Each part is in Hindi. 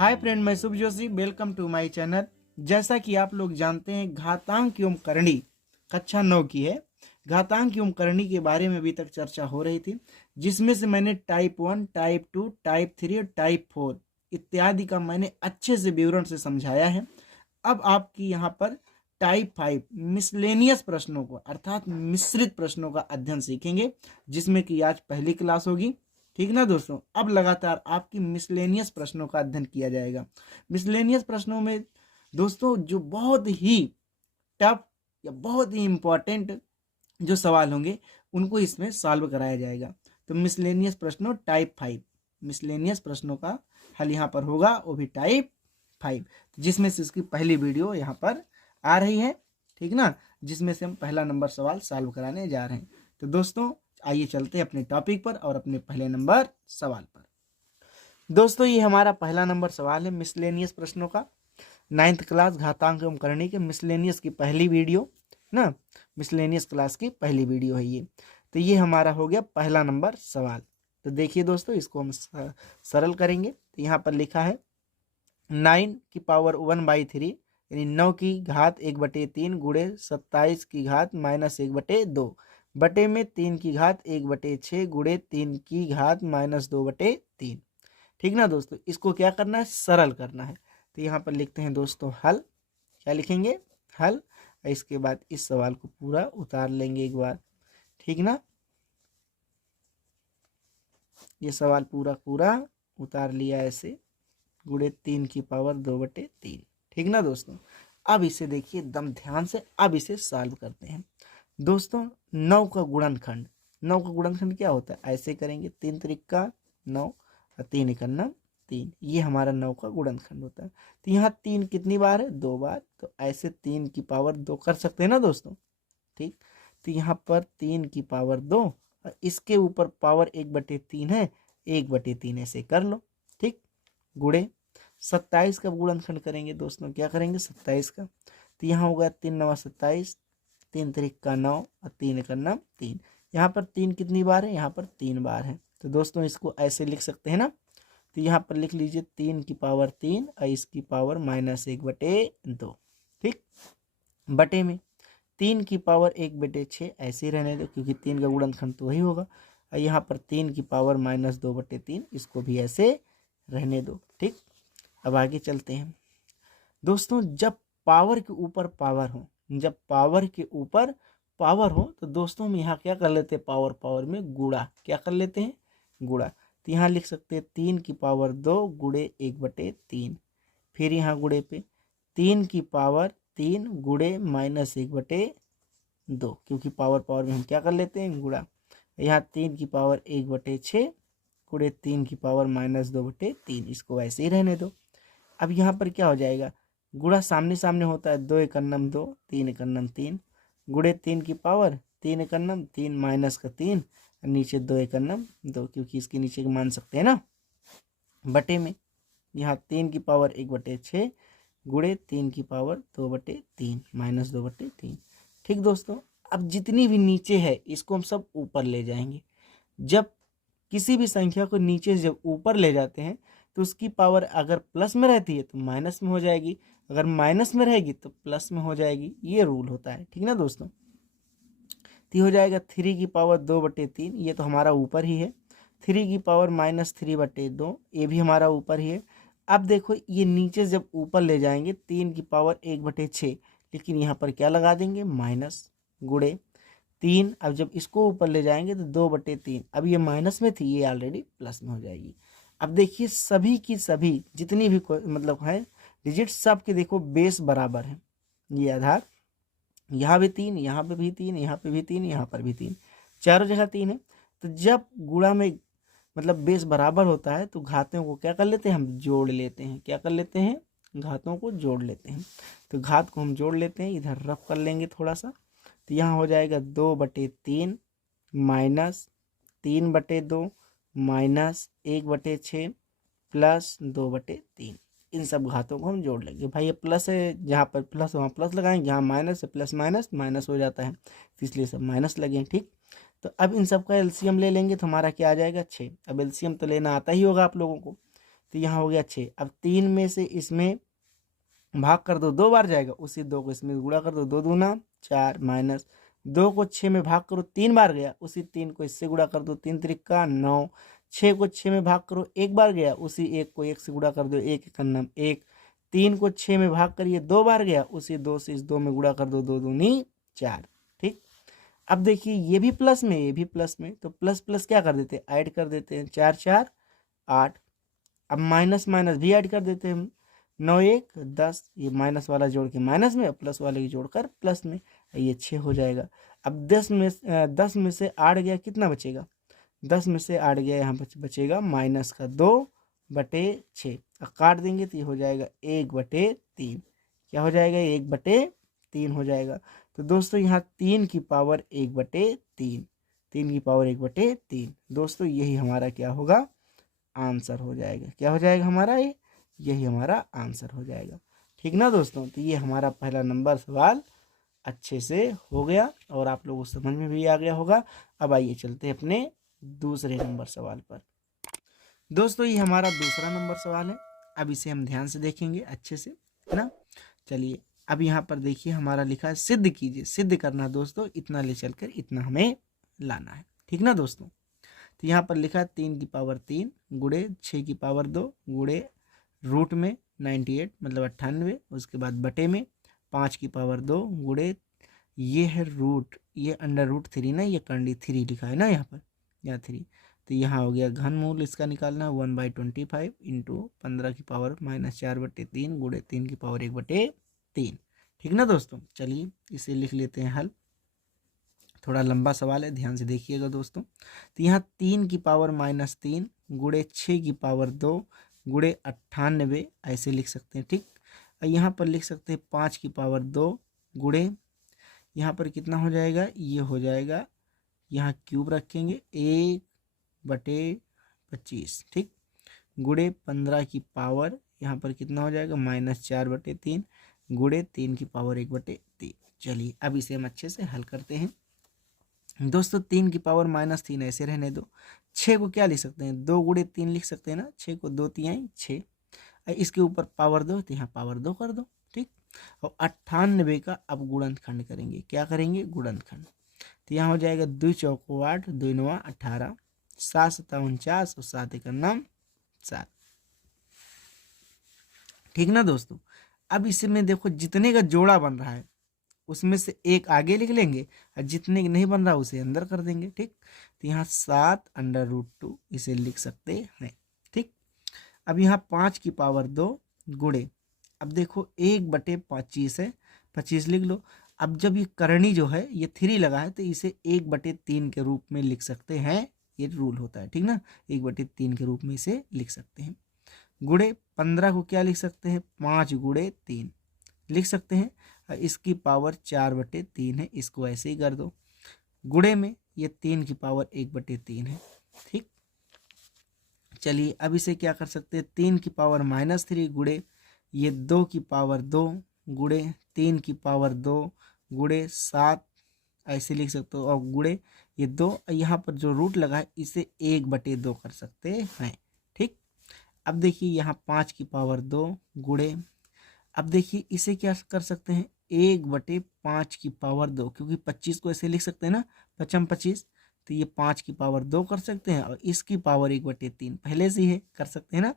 हाय फ्रेंड, मैं Shubh Joshi. Welcome to my channel. जैसा कि आप लोग जानते हैं, घातांक एवं करणी कक्षा 9 की है। घातांक एवं करणी के बारे में अभी तक चर्चा हो रही थी, जिसमें से मैंने टाइप 1, टाइप 2, टाइप 3 और टाइप 4 इत्यादि का मैंने अच्छे से विवरण से समझाया है। अब आपकी यहाँ पर टाइप 5 मिसलेनियस प्रश्नों को अर्थात मिश्रित प्रश्नों का अध्ययन सीखेंगे, जिसमें कि आज पहली क्लास होगी। ठीक ना दोस्तों। अब लगातार आपकी मिसलेनियस प्रश्नों का अध्ययन किया जाएगा। मिसलेनियस प्रश्नों में दोस्तों जो बहुत ही टफ या बहुत ही इंपॉर्टेंट जो सवाल होंगे उनको इसमें सॉल्व कराया जाएगा। तो मिसलेनियस प्रश्नों टाइप 5 मिसलेनियस प्रश्नों का हल यहाँ पर होगा, वो भी टाइप 5, जिसमें से इसकी पहली वीडियो यहाँ पर आ रही है। ठीक ना, जिसमें से हम पहला नंबर सवाल सॉल्व कराने जा रहे हैं। तो दोस्तों आइए चलते हैं अपने टॉपिक पर और अपने पहले नंबर सवाल पर। दोस्तों ये हमारा पहला नंबर सवाल है मिसलेनियस प्रश्नों का, 9th क्लास घातांक एवं करणी के मिसलेनियस की पहली वीडियो ना, मिसलेनियस क्लास की पहली वीडियो है ये। तो ये हमारा हो गया पहला नंबर सवाल। तो देखिए दोस्तों, इसको हम सरल करेंगे। तो यहाँ पर लिखा है 9 की पावर 1/3 यानी 9 की घात 1/3 गुणे 27 की घात -1/2 बटे में 3 की घात 1/6 गुणे 3 की घात -2/3। ठीक ना दोस्तों, इसको क्या करना है, सरल करना है। तो यहाँ पर लिखते हैं दोस्तों हल। क्या लिखेंगे, हल। इसके बाद इस सवाल को पूरा उतार लेंगे एक बार। ठीक ना, ये सवाल पूरा पूरा उतार लिया ऐसे, गुणे 3 की पावर 2/3। ठीक ना दोस्तों। अब इसे देखिए एकदम ध्यान से, अब इसे सॉल्व करते हैं दोस्तों। 9 का गुणनखंड, 9 का गुणनखंड क्या होता है, ऐसे करेंगे 3 त्रिका 9 और 3 एकन्ना 3, ये हमारा 9 का गुणनखंड होता है। तो यहाँ 3 कितनी बार है, 2 बार, तो ऐसे 3 की पावर 2 कर सकते हैं ना दोस्तों। ठीक, तो यहाँ पर 3 की पावर 2 और इसके ऊपर पावर 1/3 है, 1/3 ऐसे कर लो। ठीक, गुणे 27 का गुणनखंड करेंगे दोस्तों, क्या करेंगे 27 का। तो यहाँ होगा 3 9 27, 3 त्रिका 9 और 3 एकन्ना 3। यहाँ पर 3 कितनी बार है, यहाँ पर 3 बार है। तो दोस्तों इसको ऐसे लिख सकते हैं ना। तो यहाँ पर लिख लीजिए 3 की पावर 3 और इसकी पावर -1/2। ठीक, बटे में 3 की पावर 1/6 ऐसे ही रहने दो, क्योंकि 3 का गुणनखंड तो वही होगा। और यहाँ पर 3 की पावर -2/3, इसको भी ऐसे रहने दो। ठीक, अब आगे चलते हैं दोस्तों। जब पावर के ऊपर पावर हो, जब पावर के ऊपर पावर हो, तो दोस्तों हम यहाँ क्या कर लेते हैं, पावर पावर में गुणा, क्या कर लेते हैं, गुणा। तो यहाँ लिख सकते हैं 3 की पावर 2 गुणे 1/3, फिर यहाँ गुणे पे 3 की पावर 3 गुणे -1/2, क्योंकि पावर पावर में हम क्या कर लेते हैं, गुणा। यहाँ 3 की पावर 1/6 गुणे 3 की पावर -2/3, इसको ऐसे ही रहने दो। अब यहाँ पर क्या हो जाएगा, गुणा सामने सामने होता है, 2 एकन्नम 2, 3 एकन्नम 3, गुणे 3 की पावर 3 एकन्नम 3 माइनस का 3, नीचे 2 एकन्नम 2, क्योंकि इसके नीचे मान सकते हैं ना, बटे में यहाँ 3 की पावर 1/6 गुणे 3 की पावर 2/3 -2/3। ठीक दोस्तों, अब जितनी भी नीचे है इसको हम सब ऊपर ले जाएंगे। जब किसी भी संख्या को नीचे जब ऊपर ले जाते हैं तो उसकी पावर अगर प्लस में रहती है तो माइनस में हो जाएगी, अगर माइनस में रहेगी तो प्लस में हो जाएगी, ये रूल होता है। ठीक ना दोस्तों, तो हो जाएगा 3 की पावर 2/3, ये तो हमारा ऊपर ही है। 3 की पावर -3/2, ये भी हमारा ऊपर ही है। अब देखो ये नीचे जब ऊपर ले जाएंगे 3 की पावर 1/6, लेकिन यहाँ पर क्या लगा देंगे, माइनस, गुणे 3। अब जब इसको ऊपर ले जाएंगे तो 2/3, अब ये माइनस में थी, ये ऑलरेडी प्लस में हो जाएगी। अब देखिए सभी की सभी जितनी भी मतलब है डिजिट, सब के देखो बेस बराबर है। ये आधार, यहाँ भी 3, यहाँ पे भी 3, यहाँ पे भी 3, यहाँ पर भी 3, चारों जगह 3 है। तो जब गुणा में मतलब बेस बराबर होता है तो घातों को क्या कर लेते हैं, हम जोड़ लेते हैं। क्या कर लेते हैं, घातों को जोड़ लेते हैं। तो घात को हम जोड़ लेते हैं, इधर रफ कर लेंगे थोड़ा सा। तो यहाँ हो जाएगा 2/3 माइनस 3/2 माइनस 1/6 प्लस 2/3। इन सब घातों को हम जोड़ लेंगे। भाई ये प्लस है, जहाँ पर प्लस वहाँ प्लस लगाएंगे, जहाँ माइनस है प्लस माइनस माइनस हो जाता है, तो इसलिए सब माइनस लगे। ठीक, तो अब इन सब का एलसीएम ले लेंगे तो हमारा क्या आ जाएगा, 6। अब एलसीएम तो लेना आता ही होगा आप लोगों को। तो यहाँ हो गया 6। अब 3 में से इसमें भाग कर दो, 2 बार जाएगा, उसी 2 को इसमें गुणा कर दो, 2 दूना 4 माइनस 2 को 6 में भाग करो, 3 बार गया, उसी 3 को इससे गुणा कर दो, 3 त्रिका 9, 6 को 6 में भाग करो, 1 बार गया, उसी 1 को 1 से गुणा कर दो, 1 एकन्नम 1, 3 को 6 में भाग करिए, 2 बार गया, उसी 2 से इस 2 में गुणा कर दो, 2 दूनी 4। ठीक, अब देखिए ये भी प्लस में, ये भी प्लस में, तो प्लस प्लस क्या कर देते हैं, ऐड कर देते हैं, 4 4 8। अब माइनस माइनस भी ऐड कर देते हैं, 9 1 10, ये माइनस वाला जोड़ के माइनस में, प्लस वाले की जोड़कर प्लस में, ये 6 हो जाएगा। अब 10 में से 8 गया, कितना बचेगा, 10 में से 8 गया, यहाँ बचेगा माइनस का 2/6। अब काट देंगे तो ये हो जाएगा 1/3। क्या हो जाएगा, 1/3 हो जाएगा। तो दोस्तों यहाँ 3 की पावर 1/3, 3 की पावर 1/3 दोस्तों, यही हमारा क्या होगा, आंसर हो जाएगा। क्या हो जाएगा हमारा, ये यही हमारा आंसर हो जाएगा। ठीक ना दोस्तों, तो ये हमारा पहला नंबर सवाल अच्छे से हो गया और आप लोगों को समझ में भी आ गया होगा। अब आइए चलते हैं अपने दूसरे नंबर सवाल पर। दोस्तों ये हमारा दूसरा नंबर सवाल है, अब इसे हम ध्यान से देखेंगे अच्छे से, है ना। चलिए अब यहाँ पर देखिए हमारा लिखा है सिद्ध कीजिए, सिद्ध करना दोस्तों, इतना ले चलकर इतना हमें लाना है। ठीक ना दोस्तों, तो यहाँ पर लिखा है 3 की पावर 3 गुड़े 6 की पावर 2 गुड़े रूट में 98 मतलब 98, उसके बाद बटे में 5 की पावर 2 गुड़े, ये है रूट, ये √3 ना, ये कंडी 3 लिखा है ना यहाँ पर, यहाँ 3, तो यहाँ हो गया घनमूल इसका निकालना 1/25 इंटू 15 की पावर -4/3 गुड़े 3 की पावर 1/3। ठीक ना दोस्तों, चलिए इसे लिख लेते हैं हल। थोड़ा लंबा सवाल है, ध्यान से देखिएगा दोस्तों। तो यहाँ 3 की पावर -3 गुड़े 6 की पावर 2 गुड़े 98 ऐसे लिख सकते हैं। ठीक, और यहाँ पर लिख सकते हैं 5 की पावर 2 गुड़े, यहाँ पर कितना हो जाएगा, ये हो जाएगा, यहाँ क्यूब रखेंगे 1/25। ठीक, गुड़े 15 की पावर, यहाँ पर कितना हो जाएगा -4/3 गुड़े 3 की पावर 1/3। चलिए अब इसे हम अच्छे से हल करते हैं दोस्तों। 3 की पावर -3 ऐसे रहने दो, 6 को क्या लिख सकते हैं, 2 गुड़े 3 लिख सकते हैं ना, 6 को 2 3 6, इसके ऊपर पावर 2 तो यहाँ पावर 2 कर दो। ठीक, और 98 का अब गुणनखंड करेंगे, क्या करेंगे, गुणनखंड, तो यहाँ हो जाएगा 2 चौको 8 2 9 18 7 7 49 और 7 1 9 7। ठीक ना दोस्तों, अब इसमें देखो जितने का जोड़ा बन रहा है उसमें से एक आगे लिख लेंगे और जितने नहीं बन रहा उसे अंदर कर देंगे। ठीक, तो यहाँ 7/√2 इसे लिख सकते हैं। ठीक, अब यहाँ 5 की पावर 2 गुड़े, अब देखो 1/25 है, 25 लिख लो। अब जब ये करनी जो है ये 3 लगा है तो इसे 1/3 के रूप में लिख सकते हैं, ये रूल होता है। ठीक ना, 1/3 के रूप में इसे लिख सकते हैं। गुड़े 15 को क्या लिख सकते हैं, 5 गुड़े 3 लिख सकते हैं, इसकी पावर 4/3 है, इसको ऐसे ही कर दो। गुड़े में ये 3 की पावर 1/3 है। ठीक, चलिए अब इसे क्या कर सकते हैं, 3 की पावर -3 गुड़े ये 2 की पावर 2 गुड़े 3 की पावर 2 गुड़े 7 ऐसे लिख सकते हो, और गुड़े ये 2, यहाँ पर जो रूट लगा है इसे 1/2 कर सकते हैं। ठीक, अब देखिए यहाँ 5 की पावर 2 गुड़े, अब देखिए इसे क्या कर सकते हैं, 1/5 की पावर 2, क्योंकि 25 को ऐसे लिख सकते हैं ना, 5 25, तो ये 5 की पावर 2 कर सकते हैं और इसकी पावर 1/3 पहले से ही है, कर सकते हैं ना।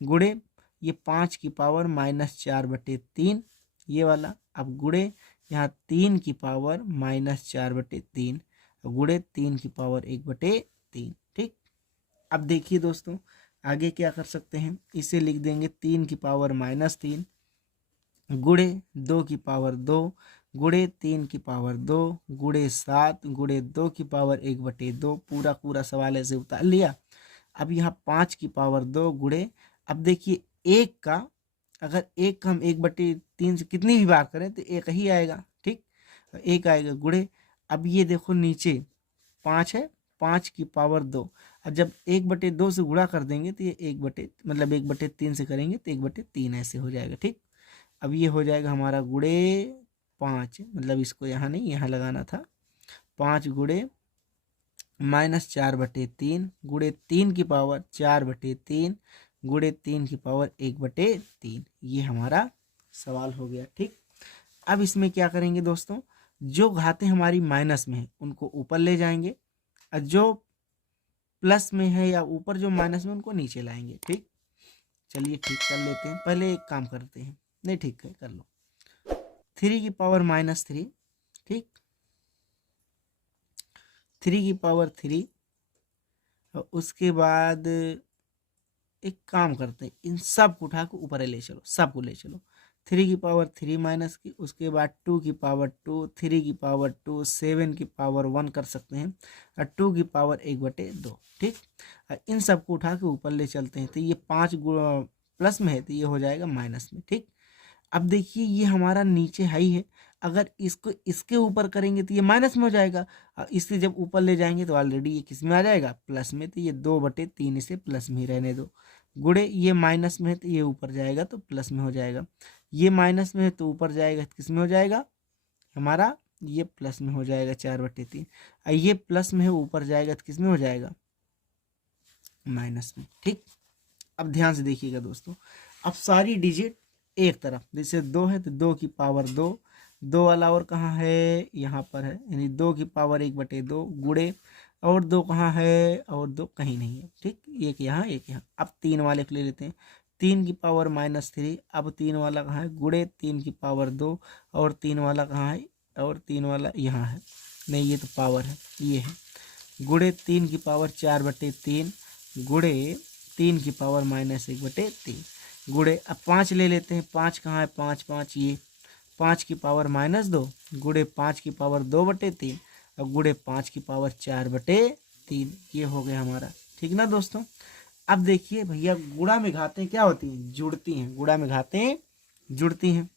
गुड़े ये 5 की पावर -4/3 ये वाला, अब गुड़े यहाँ 3 की पावर -4/3 गुड़े 3 की पावर 1/3। ठीक, अब देखिए दोस्तों आगे क्या कर सकते हैं, इसे लिख देंगे 3 की पावर -3 गुड़े 2 की पावर 2 गुड़े 3 की पावर 2 गुड़े 7 गुड़े 2 की पावर 1/2, पूरा सवाल ऐसे उतार लिया। अब यहाँ 5 की पावर 2 गुड़े, अब देखिए एक का, अगर एक का हम 1/3 से कितनी भी बार करें तो एक ही आएगा। ठीक, एक आएगा गुड़े, अब ये देखो नीचे 5 है, 5 की पावर 2, और जब 1/2 से गुणा कर देंगे तो ये 1/3 से करेंगे तो 1/3 ऐसे हो जाएगा। ठीक, अब ये हो जाएगा हमारा गुड़े 5, मतलब इसको यहाँ नहीं यहाँ लगाना था, 5 गुड़े -4/3 गुड़े 3 की पावर 4/3 गुणे 3 की पावर 1/3। ये हमारा सवाल हो गया। ठीक, अब इसमें क्या करेंगे दोस्तों, जो घातें हमारी माइनस में है उनको ऊपर ले जाएंगे और जो प्लस में है या ऊपर जो माइनस में उनको नीचे लाएंगे। ठीक, चलिए ठीक कर लेते हैं। पहले एक काम करते हैं, नहीं ठीक है कर लो, 3 की पावर -3। ठीक, 3 की पावर 3 और उसके बाद एक काम करते हैं, इन सब को उठा के ऊपर ले चलो, सबको ले चलो। 3 की पावर 3 माइनस की, उसके बाद 2 की पावर 2, 3 की पावर 2, 7 की पावर 1 कर सकते हैं और 2 की पावर 1/2। ठीक, और इन सब को उठा के ऊपर ले चलते हैं तो ये 5 प्लस में है तो ये हो जाएगा माइनस में। ठीक, अब देखिए ये हमारा नीचे हाई है, अगर इसको इसके ऊपर करेंगे तो ये माइनस में हो जाएगा और इससे जब ऊपर ले जाएंगे तो ऑलरेडी ये किस में आ जाएगा, प्लस में। तो ये 2/3 इसे प्लस में ही रहने दो। गुणे ये माइनस में है तो ये ऊपर जाएगा तो प्लस में हो जाएगा, ये माइनस में है तो ऊपर जाएगा तो किस में हो जाएगा हमारा, ये प्लस में हो जाएगा 4/3। और ये प्लस में है ऊपर जाएगा तो किस में हो जाएगा, माइनस में। ठीक, अब ध्यान से देखिएगा दोस्तों, अब सारी डिजिट एक तरफ, जैसे 2 है तो 2 की पावर 2, 2 वाला और कहाँ है, यहाँ पर है, यानी 2 की पावर 1/2 गुणे, और 2 कहाँ है, और 2 कहीं नहीं है। ठीक, एक यहाँ एक यहाँ। अब 3 वाले को ले लेते हैं, 3 की पावर -3, अब 3 वाला कहाँ है, गुणे 3 की पावर 2, और 3 वाला कहाँ है, और 3 वाला यहाँ है, नहीं ये तो पावर है, ये है, गुणे 3 की पावर 4/3 गुणे 3 की पावर -1/3 गुणे, अब 5 ले लेते हैं, 5 कहाँ है, 5 5 ये, 5 की पावर -2 गुणे 5 की पावर 2/3 और गुणे 5 की पावर 4/3। ये हो गया हमारा। ठीक ना दोस्तों, अब देखिए भैया गुणा में घातें क्या होती हैं, जुड़ती हैं, गुणा में घातें जुड़ती हैं।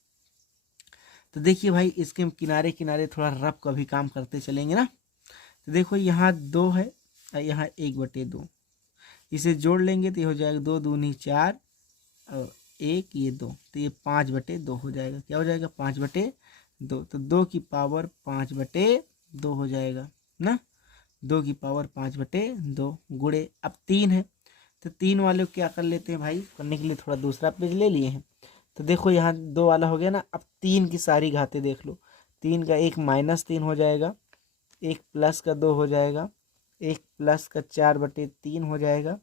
तो देखिए भाई इसके किनारे किनारे थोड़ा रफ का भी काम करते चलेंगे ना। तो देखो यहाँ 2 है और यहाँ 1/2, इसे जोड़ लेंगे तो ये हो जाएगा 2 दूनी 4 और 1 ये 2, तो ये 5/2 हो जाएगा। क्या हो जाएगा, 5/2। तो 2 की पावर 5/2 हो जाएगा ना, 2 की पावर 5/2 गुणे, अब 3 है तो 3 वाले को क्या कर लेते हैं भाई, करने के लिए थोड़ा दूसरा पेज ले लिए हैं। तो देखो यहाँ 2 वाला हो गया ना, अब 3 की सारी घातें देख लो, 3 का एक -3 हो जाएगा, एक प्लस का 2 हो जाएगा, एक प्लस का 4/3 हो जाएगा,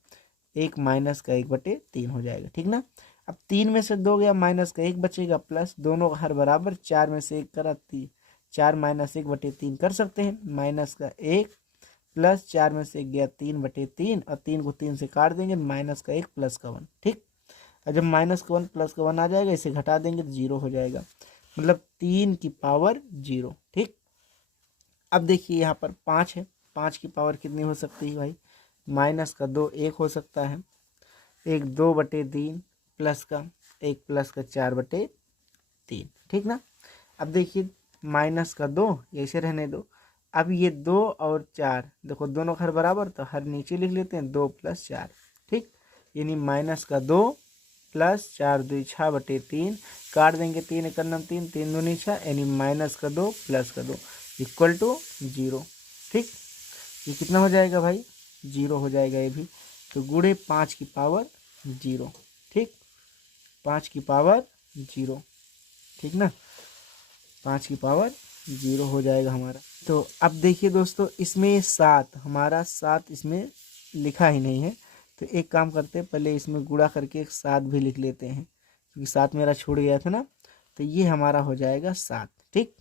एक माइनस का 1/3 हो जाएगा। ठीक ना, अब 3 में से 2 गया, माइनस का 1 बचेगा, प्लस दोनों का हर बराबर, 4 में से 1 करा 4 - 1/3 कर सकते हैं, माइनस का 1 प्लस 4 में से 1 गया 3/3 और 3 को 3 से काट देंगे, माइनस का 1 प्लस का 1। ठीक, और जब माइनस का 1 प्लस का 1 आ जाएगा इसे घटा देंगे तो 0 हो जाएगा, मतलब 3 की पावर 0। ठीक, अब देखिए यहाँ पर 5 है, 5 की पावर कितनी हो सकती है भाई, -2 1 हो सकता है, एक 2/3 प्लस का 1 प्लस का 4/3। ठीक ना, अब देखिए माइनस का 2 ऐसे रहने दो, अब ये 2 और 4 देखो दोनों हर बराबर, तो हर नीचे लिख लेते हैं 2 + 4। ठीक, यानी -2 प्लस 4 2 6/3 काट देंगे, 3 × 9 3 3 दूनी 6, यानी -2 प्लस का 2 इक्वल टू 0। ठीक, ये कितना हो जाएगा भाई, 0 हो जाएगा ये भी। तो गुणे 5 की पावर 0। ठीक, 5 की पावर 0। ठीक ना, 5 की पावर 0 हो जाएगा हमारा। तो अब देखिए दोस्तों इसमें 7, हमारा 7 इसमें लिखा ही नहीं है, तो एक काम करते हैं पहले इसमें गुणा करके एक 7 भी लिख लेते हैं, क्योंकि 7 मेरा छूट गया था ना। तो ये हमारा हो जाएगा 7। ठीक,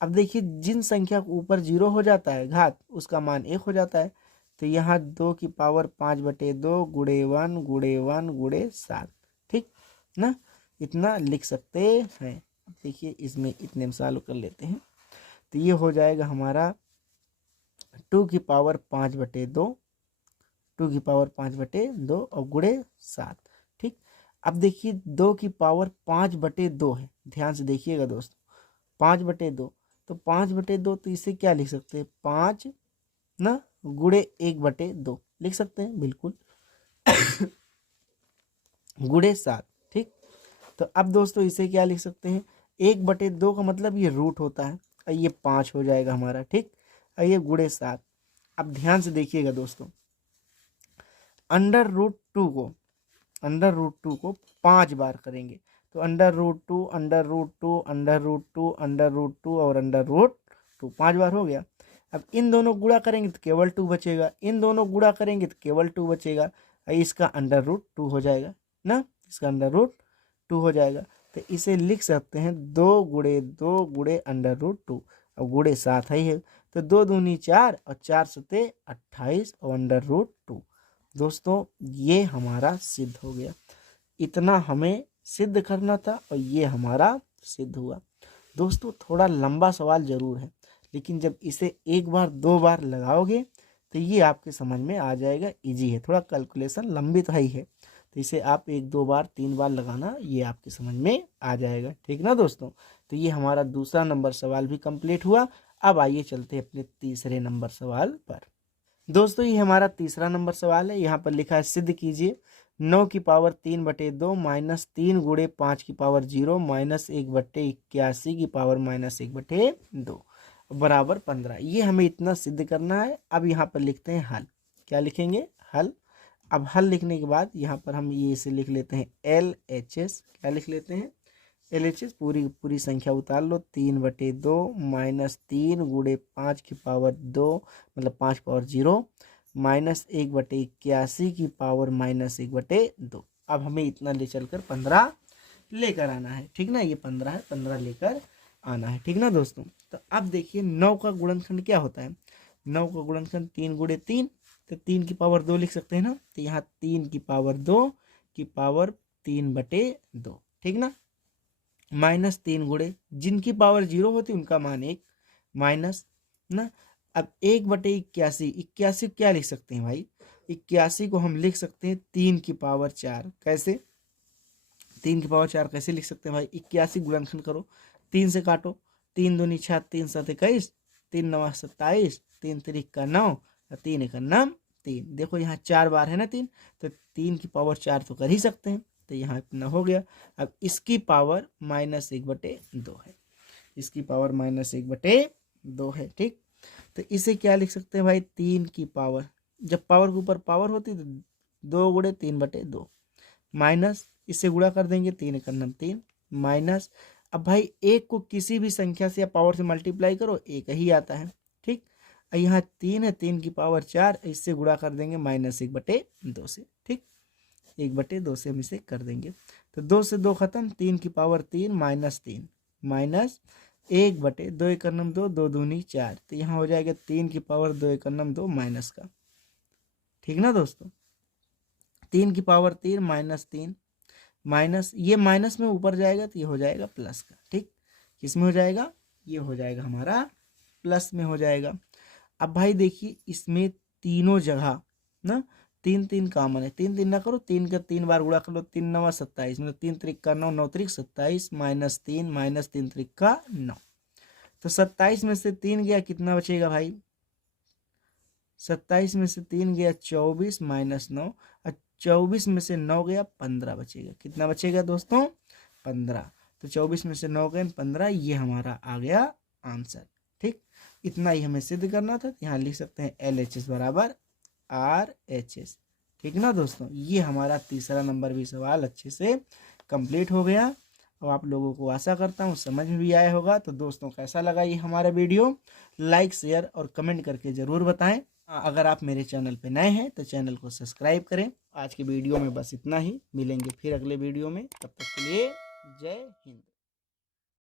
अब देखिए जिन संख्या के ऊपर 0 हो जाता है घात, उसका मान 1 हो जाता है। तो यहाँ 2 की पावर 5/2 गुणे 1 गुणे 1 गुणे 7। ठीक ना, इतना लिख सकते हैं। अब देखिए इसमें इतने में सॉल्व कर लेते हैं, तो ये हो जाएगा हमारा 2 की पावर 5/2, 2 की पावर 5/2 और गुणे 7। ठीक, अब देखिए 2 की पावर 5/2 है, ध्यान से देखिएगा दोस्तों, 5/2, तो 5/2 तो इसे क्या लिख सकते हैं, 5 ना गुणे 1/2 लिख सकते हैं बिल्कुल गुणे 7। ठीक, तो अब दोस्तों इसे क्या लिख सकते हैं, 1/2 का मतलब ये रूट होता है और ये 5 हो जाएगा हमारा। ठीक, और ये गुणे 7। अब ध्यान से देखिएगा दोस्तों, √2 को अंडर रूट 2 को 5 बार करेंगे तो under root 2 under root 2 under root 2 under root 2 और अंडर रूट 2 5 बार हो गया। अब इन दोनों गुणा करेंगे तो केवल 2 बचेगा, इन दोनों गुणा करेंगे तो केवल 2 बचेगा, इसका अंडर रूट 2 हो जाएगा ना, इसका अंडर रूट 2 हो जाएगा। तो इसे लिख सकते हैं 2 × अंडर रूट 2। अब गुणे 7 है तो 2 दूनी 4 और 4 सते 28 और अंडर रूट 2। दोस्तों ये हमारा सिद्ध हो गया, इतना हमें सिद्ध करना था और ये हमारा सिद्ध हुआ। दोस्तों थोड़ा लंबा सवाल जरूर है, लेकिन जब इसे एक बार 2 बार लगाओगे तो ये आपके समझ में आ जाएगा, इजी है। थोड़ा कैलकुलेशन लंबी तो ही है, तो इसे आप 1 2 बार 3 बार लगाना, ये आपके समझ में आ जाएगा। ठीक ना दोस्तों, तो ये हमारा दूसरा नंबर सवाल भी कंप्लीट हुआ। अब आइए चलते हैं अपने तीसरे नंबर सवाल पर। दोस्तों ये हमारा तीसरा नंबर सवाल है। यहाँ पर लिखा है सिद्ध कीजिए 9/3/2 -3 × 5/0 -1/81 की पावर -1/2 बराबर 15। ये हमें इतना सिद्ध करना है। अब यहाँ पर लिखते हैं हल। क्या लिखेंगे? हल। अब हल लिखने के बाद यहाँ पर हम ये इसे लिख लेते हैं LHS। क्या लिख लेते हैं? LHS। पूरी संख्या उतार लो, 3/2 -3 × 5/2 मतलब 5/0 -1/81 की पावर -1/2। अब हमें इतना ले चलकर 15 लेकर आना है। ठीक ना, ये 15 है, 15 लेकर आना है। ठीक ना दोस्तों, तो अब देखिए 9 का गुणनखंड क्या होता है? 9 का गुणनखंड 3 × 3, तो 3 की पावर 2 लिख सकते हैं ना, तो यहाँ 3 की पावर 2 की पावर 3/2। ठीक ना, -3 गुणे जिनकी पावर 0 होती है उनका मान 1 माइनस ना। अब 1/81, 81 क्या लिख सकते हैं भाई? 81 को हम लिख सकते हैं 3 की पावर 4। कैसे 3 की पावर 4 कैसे लिख सकते हैं भाई? 81 गुणनखंड करो, 3 से काटो, 3 दूनी 6, 3 7 21, 3 9 27, 3 3 9 और 3 1 9 3। देखो यहाँ 4 बार है ना 3, तो 3 की पावर 4 तो कर ही सकते हैं, तो यहाँ इतना हो गया। अब इसकी पावर -1/2 है, इसकी पावर -1/2 है। ठीक, तो इसे क्या लिख सकते हैं भाई? 3 की पावर, जब पावर के ऊपर पावर होती है तो 2 × 3/2 माइनस, इससे गुणा कर देंगे, 3 1 9 3 माइनस। अब भाई एक को किसी भी संख्या से या पावर से मल्टीप्लाई करो, एक ही आता है। ठीक, यहाँ 3 है, 3 की पावर 4, इससे गुणा कर देंगे -1/2 से। ठीक, 1/2 से हम इसे कर देंगे, तो 2 से 2 खत्म, 3 की पावर 3 -3 माइनस 1/2 1 9 2, 2 दूनी 4, तो यहाँ हो जाएगा 3 की पावर 2 1 9 2 माइनस का। ठीक ना दोस्तों, 3 की पावर 3 -3 माइनस, ये माइनस में ऊपर जाएगा तो ये हो जाएगा प्लस का। ठीक, किस में हो जाएगा? ये हो जाएगा हमारा प्लस में हो जाएगा। अब भाई देखिए इसमें तीनों जगह ना 3 3 कॉमन है, 3 3 ना करो, 3 का 3 बार गुणा कर लो, 3 9 27 मतलब 3 3 9 9 3 27 -3 -3 3 9, तो 27 में से 3 गया, कितना बचेगा भाई? 27 में से 3 गया 24 -9, और 24 में से 9 गया 15 बचेगा। कितना बचेगा दोस्तों? 15। तो 24 में से 9 गए 15, ये हमारा आ गया आंसर। ठीक, इतना ही हमें सिद्ध करना था, यहाँ लिख सकते हैं LHS बराबर RHS। ठीक ना दोस्तों, ये हमारा तीसरा नंबर भी सवाल अच्छे से कंप्लीट हो गया। और आप लोगों को आशा करता हूँ समझ में भी आया होगा। तो दोस्तों कैसा लगा ये हमारा वीडियो? लाइक शेयर और कमेंट करके ज़रूर बताएं। अगर आप मेरे चैनल पे नए हैं तो चैनल को सब्सक्राइब करें। आज के वीडियो में बस इतना ही, मिलेंगे फिर अगले वीडियो में, तब तक के लिए जय हिंद।